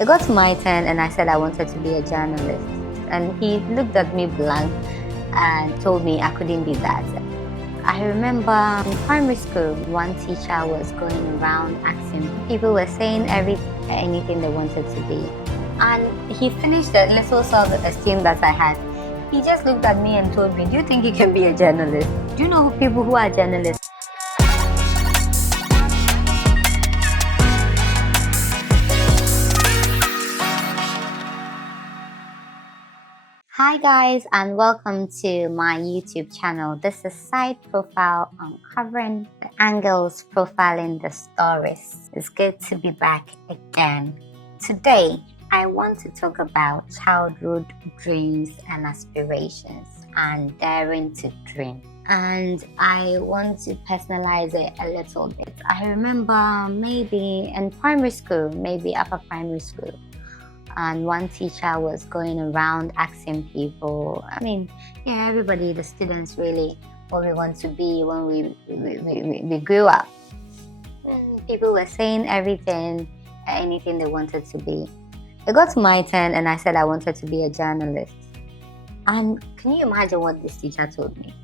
It got to my turn and I said I wanted to be a journalist. And he looked at me blank and told me I couldn't be that. I remember in primary school, one teacher was going around asking people were saying anything they wanted to be. And he finished the little self-esteem that I had. He just looked at me and told me, do you think you can be a journalist? Do you know people who are journalists? Hi guys, and welcome to my YouTube channel. This is Side Profile, uncovering the angles, profiling the stories. It's good to be back again. Today, I want to talk about childhood dreams and aspirations and daring to dream. And I want to personalize it a little bit. I remember maybe in primary school, maybe upper primary school, and one teacher was going around asking people, everybody, the students, really what we want to be when we grew up. And people were saying anything they wanted to be. It got to my turn and I said I wanted to be a journalist. And can you imagine what this teacher told me?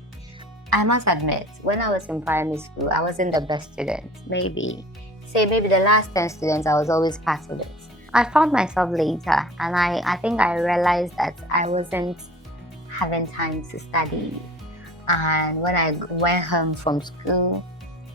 I must admit, when I was in primary school, I wasn't the best student. Maybe the last 10 students, I was always part of it. I found myself later, and I think I realized that I wasn't having time to study. And when I went home from school,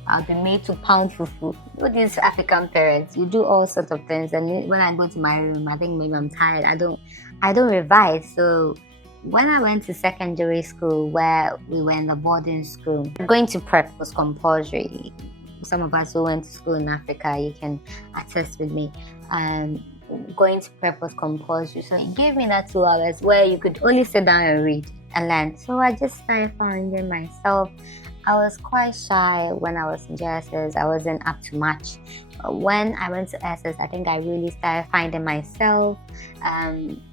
I'll be made to pound fufu. With these African parents, you do all sorts of things. And when I go to my room, I think maybe I'm tired. I don't revise. So when I went to secondary school, where we were in the boarding school, going to prep was compulsory. Some of us who went to school in Africa, you can attest with me. Going to prep was compulsory. So it gave me that 2 hours where you could only sit down and read and learn. So I just started finding myself. I was quite shy when I was in JSS. I wasn't up to much. When I went to SS, I think I really started finding myself,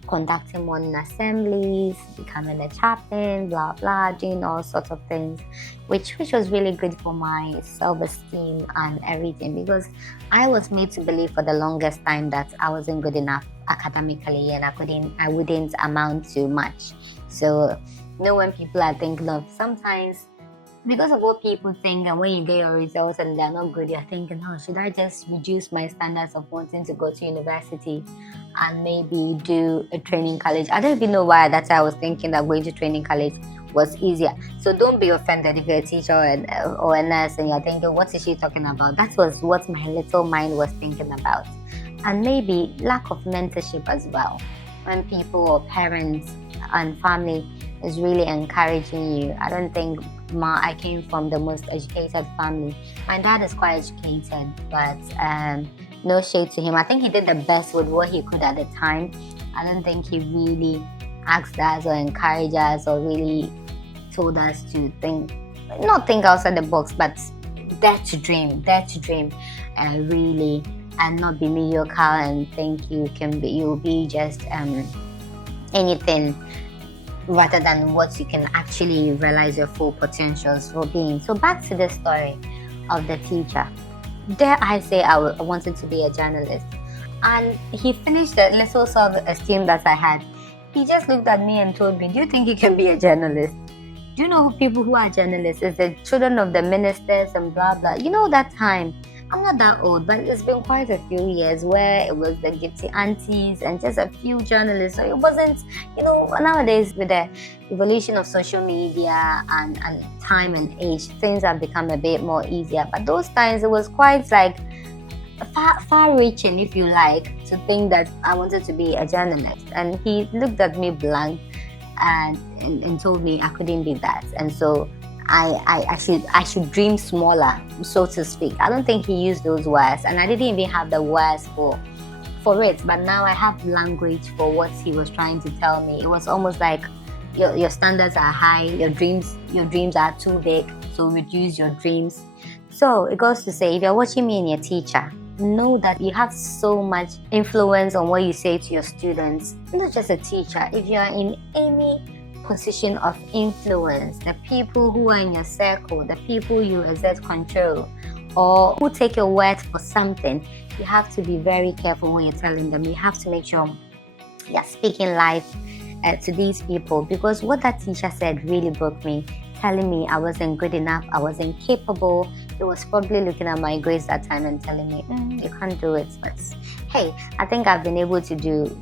conducting morning assemblies, becoming a chaplain, blah, blah, doing all sorts of things, which was really good for my self-esteem and everything, because I was made to believe for the longest time that I wasn't good enough academically and I wouldn't amount to much. So, when people are thinking of sometimes, because of what people think, and when you get your results and they're not good, you're thinking, should I just reduce my standards of wanting to go to university and maybe do a training college? I don't even know why that's I was thinking that going to training college was easier. So don't be offended if you're a teacher or a nurse and you're thinking, what is she talking about? That was what my little mind was thinking about. And maybe lack of mentorship as well. When people or parents and family is really encouraging you. I don't think I came from the most educated family. My dad is quite educated, but no shade to him. I think he did the best with what he could at the time. I don't think he really asked us or encouraged us or really told us to not think outside the box, but dare to dream, really, and not be mediocre and think you'll be just anything, rather than what you can actually realize your full potentials for being. So back to the story of the teacher. Dare I say I wanted to be a journalist. And he finished the little self-esteem that I had. He just looked at me and told me, do you think you can be a journalist? Do you know people who are journalists? It's the children of the ministers and blah, blah. That time, I'm not that old, but it's been quite a few years where it was the gypsy aunties and just a few journalists. So it wasn't, nowadays with the evolution of social media and time and age, things have become a bit more easier. But those times it was quite like far-reaching, if you like, to think that I wanted to be a journalist. And he looked at me blank and told me I couldn't be that. And so I should dream smaller, so to speak. I don't think he used those words, and I didn't even have the words for it. But now I have language for what he was trying to tell me. It was almost like your standards are high, your dreams are too big, so reduce your dreams. So it goes to say, if you're watching me and you're a teacher, know that you have so much influence on what you say to your students. You're not just a teacher. If you are in any position of influence, the people who are in your circle, the people you exert control or who take your word for something, you have to be very careful when you're telling them. You have to make sure you're speaking life to these people, because what that teacher said really broke me, telling me I wasn't good enough, I wasn't capable. He was probably looking at my grades that time and telling me, you can't do it. But hey, I think I've been able to do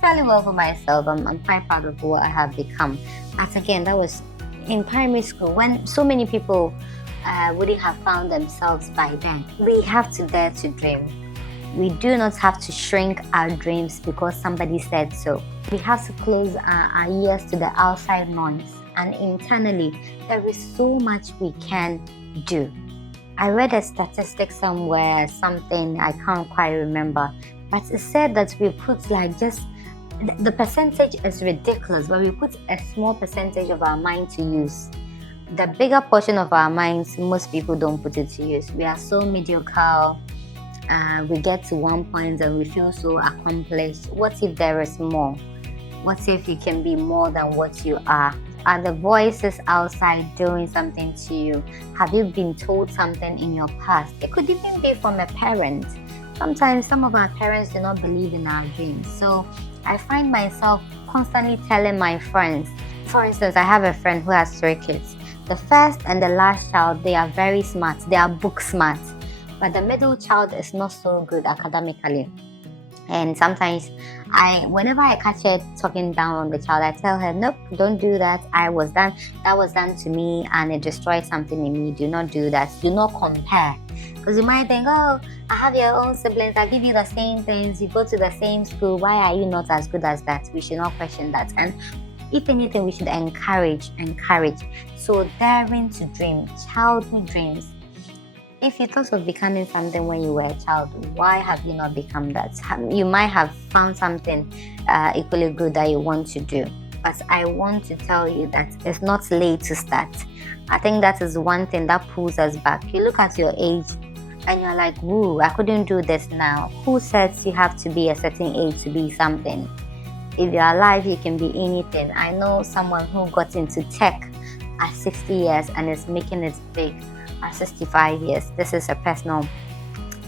fairly well for myself. I'm quite proud of what I have become. But again, that was in primary school, when so many people wouldn't have found themselves by then. We have to dare to dream. We do not have to shrink our dreams because somebody said so. We have to close our ears to the outside noise, and internally, there is so much we can do. I read a statistic somewhere, something I can't quite remember, but it said that we put like just the percentage is ridiculous, but we put a small percentage of our mind to use. The bigger portion of our minds, most people don't put it to use. We are so mediocre. We get to one point and we feel so accomplished. What if there is more? What if you can be more than what you are? Are the voices outside doing something to you? Have you been told something in your past? It could even be from a parent. Sometimes some of our parents do not believe in our dreams. So I find myself constantly telling my friends. For instance, I have a friend who has 3 kids. The first and the last child, they are very smart. They are book smart. But the middle child is not so good academically. And sometimes whenever I catch her talking down on the child, I tell her, nope, don't do that. That was done to me and it destroyed something in me. Do not do that. Do not compare. Because you might think, oh, I have your own siblings. I give you the same things. You go to the same school. Why are you not as good as that? We should not question that. And if anything, we should encourage. So daring to dream, childhood dreams. If you thought of becoming something when you were a child, why have you not become that? You might have found something equally good that you want to do. But I want to tell you that it's not late to start. I think that is one thing that pulls us back. You look at your age and you're like, woo, I couldn't do this now. Who says you have to be a certain age to be something? If you're alive, you can be anything. I know someone who got into tech at 60 years and is making it big at 65 years. This is a personal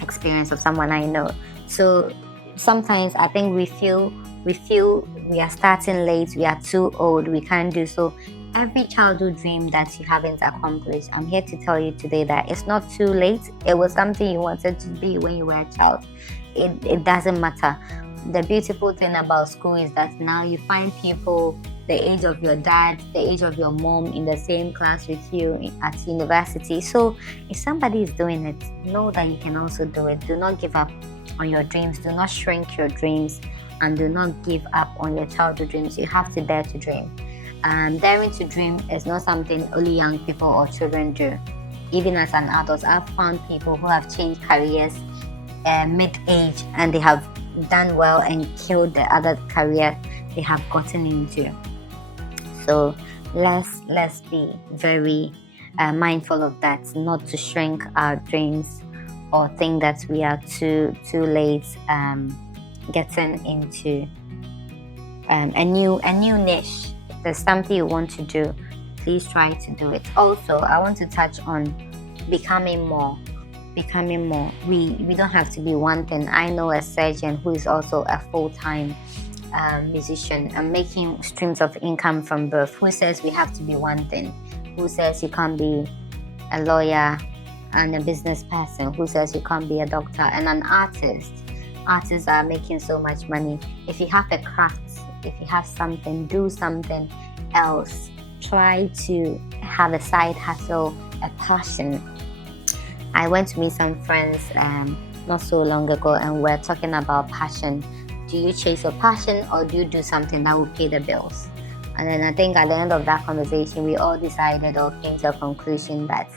experience of someone I know. So sometimes I think we feel we are starting late, we are too old, we can't do so. Every childhood dream that you haven't accomplished, I'm here to tell you today that it's not too late. It was something you wanted to be when you were a child. It doesn't matter. The beautiful thing about school is that now you find people the age of your dad, the age of your mom in the same class with you at university. So if somebody is doing it, know that you can also do it. Do not give up on your dreams. Do not shrink your dreams, and do not give up on your childhood dreams. You have to dare to dream. Daring to dream is not something only young people or children do. Even as an adult, I've found people who have changed careers mid-age and they have done well and killed the other career they have gotten into. So let's be very mindful of that, not to shrink our dreams or think that we are too late getting into a new niche. If there's something you want to do, please try to do it. Also, I want to touch on becoming more. We don't have to be one thing. I know a surgeon who is also a full-time musician and making streams of income from birth. Who says we have to be one thing? Who says you can't be a lawyer and a business person? Who says you can't be a doctor and an artist? Artists are making so much money. If you have a craft, if you have something, do something else. Try to have a side hustle, a passion. I went to meet some friends not so long ago and we're talking about passion. Do you chase your passion or do you do something that will pay the bills? And then I think at the end of that conversation, we all decided or came to a conclusion that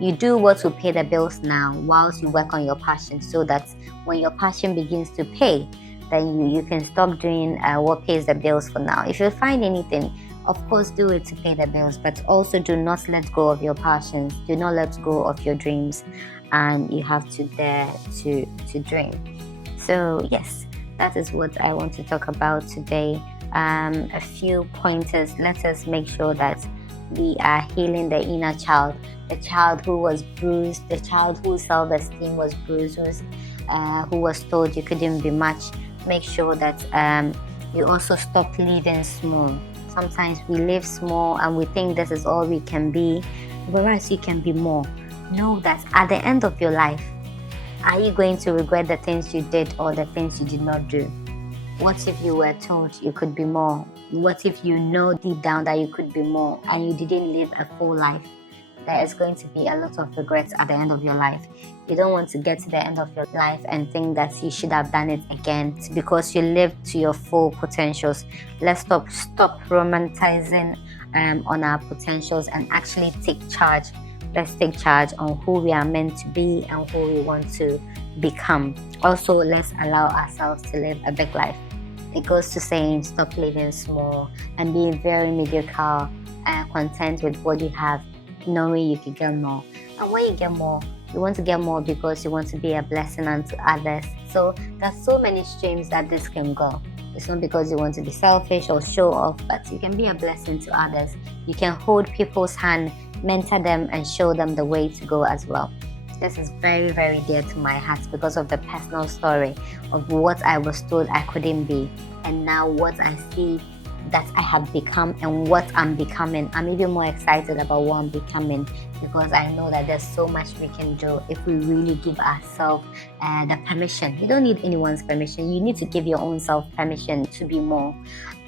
you do what will pay the bills now whilst you work on your passion, so that when your passion begins to pay, then you can stop doing what pays the bills for now. If you find anything, of course, do it to pay the bills, but also do not let go of your passions. Do not let go of your dreams, and you have to dare to dream. So yes, that is what I want to talk about today. A few pointers. Let us make sure that we are healing the inner child, the child who was bruised, the child whose self-esteem was bruised, whose who was told you couldn't be much, make sure that you also stop living small. Sometimes we live small and we think this is all we can be, whereas you can be more. Know that at the end of your life, are you going to regret the things you did or the things you did not do? What if you were told you could be more? What if you know deep down that you could be more and you didn't live a full life? There is going to be a lot of regrets at the end of your life. You don't want to get to the end of your life and think that you should have done it again because you lived to your full potentials. Let's stop romanticizing on our potentials and actually take charge. Let's take charge on who we are meant to be and who we want to become. Also, let's allow ourselves to live a big life. It goes to saying stop living small and being very mediocre, content with what you have, knowing you can get more. And when you get more, you want to get more because you want to be a blessing unto others. So there's so many streams that this can go. It's not because you want to be selfish or show off, but you can be a blessing to others. You can hold people's hand, mentor them, and show them the way to go as well. This is very, very dear to my heart because of the personal story of what I was told I couldn't be, and now what I see that I have become and what I'm becoming. I'm even more excited about what I'm becoming because I know that there's so much we can do if we really give ourselves the permission. You don't need anyone's permission. You need to give your own self permission to be more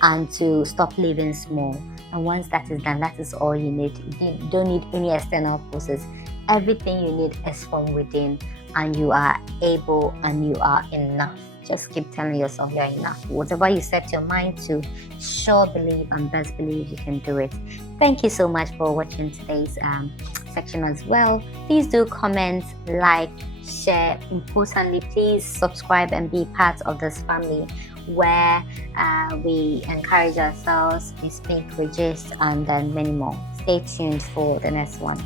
and to stop living small. And once that is done, that is all you need. You don't need any external forces. Everything you need is from within, and you are able and you are enough. Just keep telling yourself you're enough. Whatever you set your mind to, sure believe and best believe you can do it. Thank you so much for watching today's section as well. Please do comment, like, share. Importantly, please subscribe and be part of this family where we encourage ourselves, we speak, we gist, and then many more. Stay tuned for the next one.